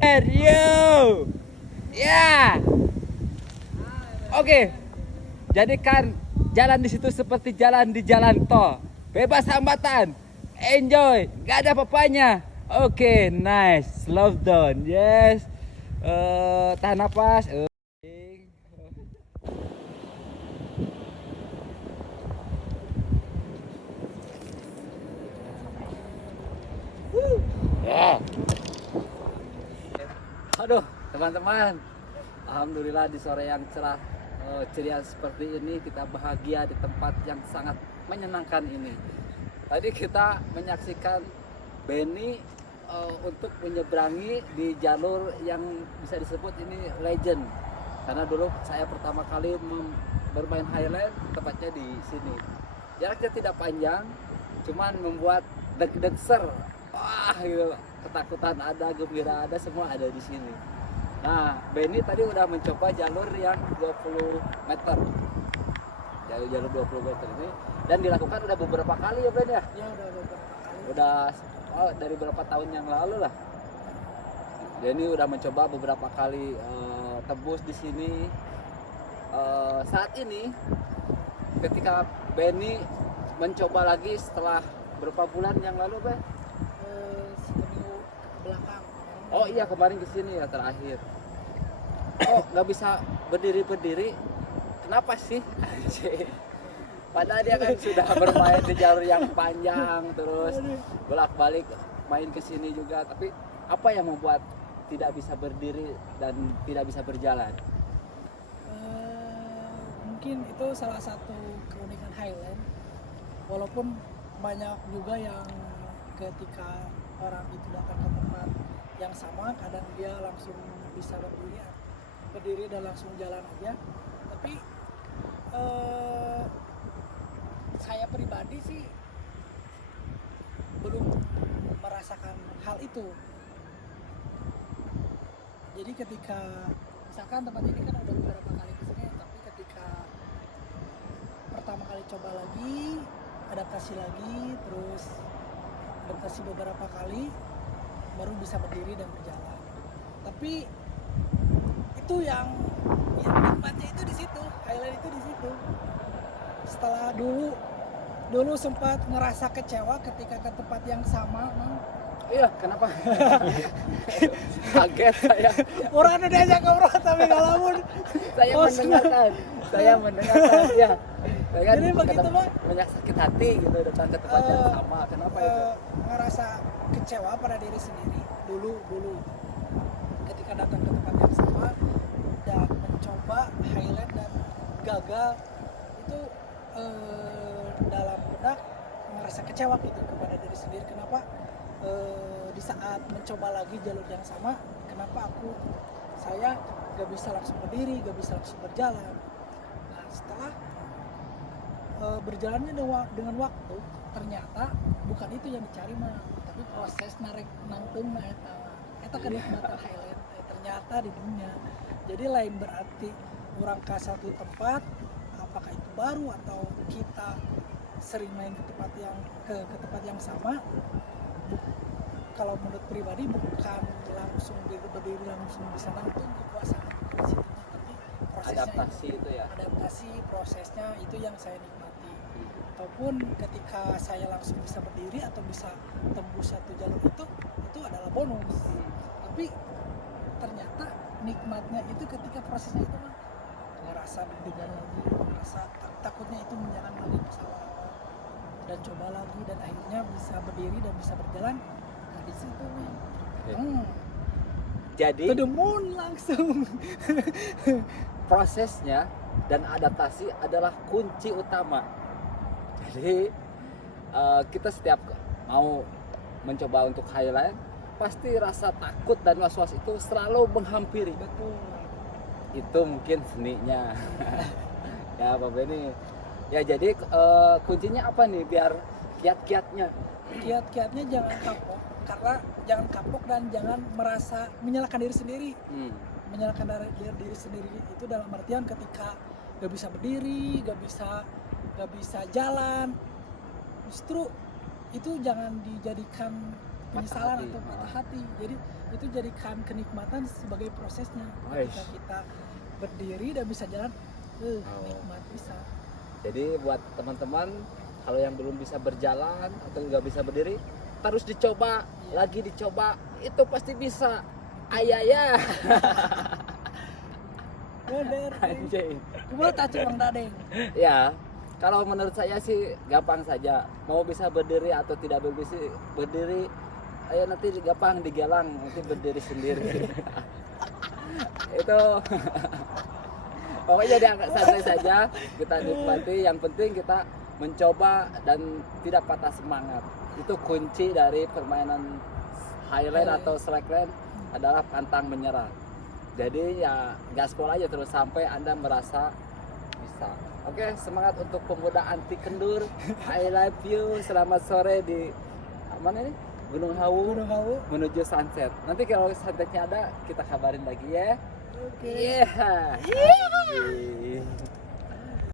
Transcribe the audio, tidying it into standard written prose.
Yo, ya, oke. Jadikan jalan di situ seperti jalan di jalan tol, bebas hambatan, enjoy, gak ada apa-apanya. Oke, nice, slow down, yes. Tahan nafas. Ya. Aduh, teman-teman. Alhamdulillah di sore yang cerah ceria seperti ini kita bahagia di tempat yang sangat menyenangkan ini. Tadi kita menyaksikan Benny untuk menyeberangi di jalur yang bisa disebut ini legend. Karena dulu saya pertama kali bermain Highland tepatnya di sini. Jaraknya tidak panjang, cuman membuat deg-deg ser. Wah, gitu. Ketakutan ada, gembira ada, semua ada di sini. Nah, Benny tadi udah mencoba jalur yang 20 meter. Jalur 20 meter ini dan dilakukan udah beberapa kali ya, Ben ya? Ya udah beberapa kali. Udah dari beberapa tahun yang lalu lah. Benny udah mencoba beberapa kali tembus di sini. Saat ini ketika Benny mencoba lagi setelah berapa bulan yang lalu, Ben? Seminggu belakang. Oh iya, kemarin kesini ya terakhir. Oh, nggak bisa berdiri. Kenapa sih? Padahal dia kan sudah bermain di jalur yang panjang, terus bolak-balik main kesini juga. Tapi apa yang membuat tidak bisa berdiri dan tidak bisa berjalan? Mungkin itu salah satu keunikan Highland. Walaupun banyak juga yang ketika orang itu datang ke tempat yang sama, kadang dia langsung bisa berdiri dan langsung jalan aja. Tapi saya pribadi sih belum merasakan hal itu. Jadi ketika misalkan tempat ini kan udah beberapa kali kesini, tapi ketika pertama kali coba lagi, adaptasi lagi, terus adaptasi beberapa kali, baru bisa berdiri dan berjalan. Tapi itu yang nikmatnya itu di situ, Highland itu di situ. Setelah dulu sempat ngerasa kecewa ketika ke tempat yang sama, Iya, kenapa? Kaget saya. orang ada diajak ngobrol tapi nggak lamun. Saya mendengarkan ya. Saya kan Jadi begitu mah banyak sakit hati gitu datang ke tempat yang sama. Kenapa itu? Ngerasa kecewa pada diri sendiri dulu ketika datang ke tempat yang sama dan mencoba Highland dan gagal itu dalam benak ngerasa kecewa gitu kepada diri sendiri. Kenapa di saat mencoba lagi jalur yang sama, kenapa saya gak bisa langsung berdiri, gak bisa langsung berjalan. Nah, setelah berjalannya dengan waktu, ternyata bukan itu yang dicari mah, tapi proses narik nangtung eta kenikmatan Highland ternyata di dunia. Jadi lain berarti orang ke satu tempat, apakah itu baru atau kita sering main ke tempat yang sama. Kalau menurut pribadi bukan langsung berdiri langsung bisa nangtung kekuasaan di situ, tapi prosesnya adaptasi prosesnya itu yang saya nikmati. Ataupun ketika saya langsung bisa berdiri atau bisa tembus satu jalur itu adalah bonus. Tapi ternyata nikmatnya itu ketika prosesnya itu mah ngerasa deg-degan lagi, ngerasa takutnya itu menyerang lagi pesawat dan coba lagi dan akhirnya bisa berdiri dan bisa berjalan. Nah di situ Jadi to the moon langsung. prosesnya dan adaptasi adalah kunci utama. Jadi kita setiap mau mencoba untuk Highland, pasti rasa takut dan was-was itu selalu menghampiri. Betul. Itu mungkin seninya. Ya Pak Benny. Ya jadi kuncinya apa nih biar kiat-kiatnya Jangan kapok, karena jangan kapok dan jangan merasa menyalahkan diri sendiri. Menyalahkan diri sendiri itu dalam artian ketika gak bisa berdiri, gak bisa jalan, justru itu jangan dijadikan penyesalan hati. atau patah hati. Jadi itu jadikan kenikmatan sebagai prosesnya. Aish. Ketika kita berdiri dan bisa jalan, Oh. nikmat bisa. Jadi buat teman-teman kalau yang belum bisa berjalan atau nggak bisa berdiri, terus dicoba, lagi dicoba, itu pasti bisa. Ayaya. Bener. Anjing. Kumaha tah Bang Dadeng? Ya, kalau menurut saya sih gampang saja. Mau bisa berdiri atau tidak bisa berdiri, ayo nanti gampang digelang, nanti berdiri sendiri. Itu pokoknya diangkat santai saja, kita nikmati. Yang penting kita mencoba dan tidak patah semangat. Itu kunci dari permainan highland atau slackland adalah pantang menyerah. Jadi ya gaspol aja terus sampai Anda merasa bisa. Oke, semangat untuk pemuda anti kendur. I love you. Selamat sore di mana ini? Gunung Hawu Gunung Hawu. menuju sunset. Nanti kalau sunsetnya ada kita kabarin lagi ya. Oke. Yeah.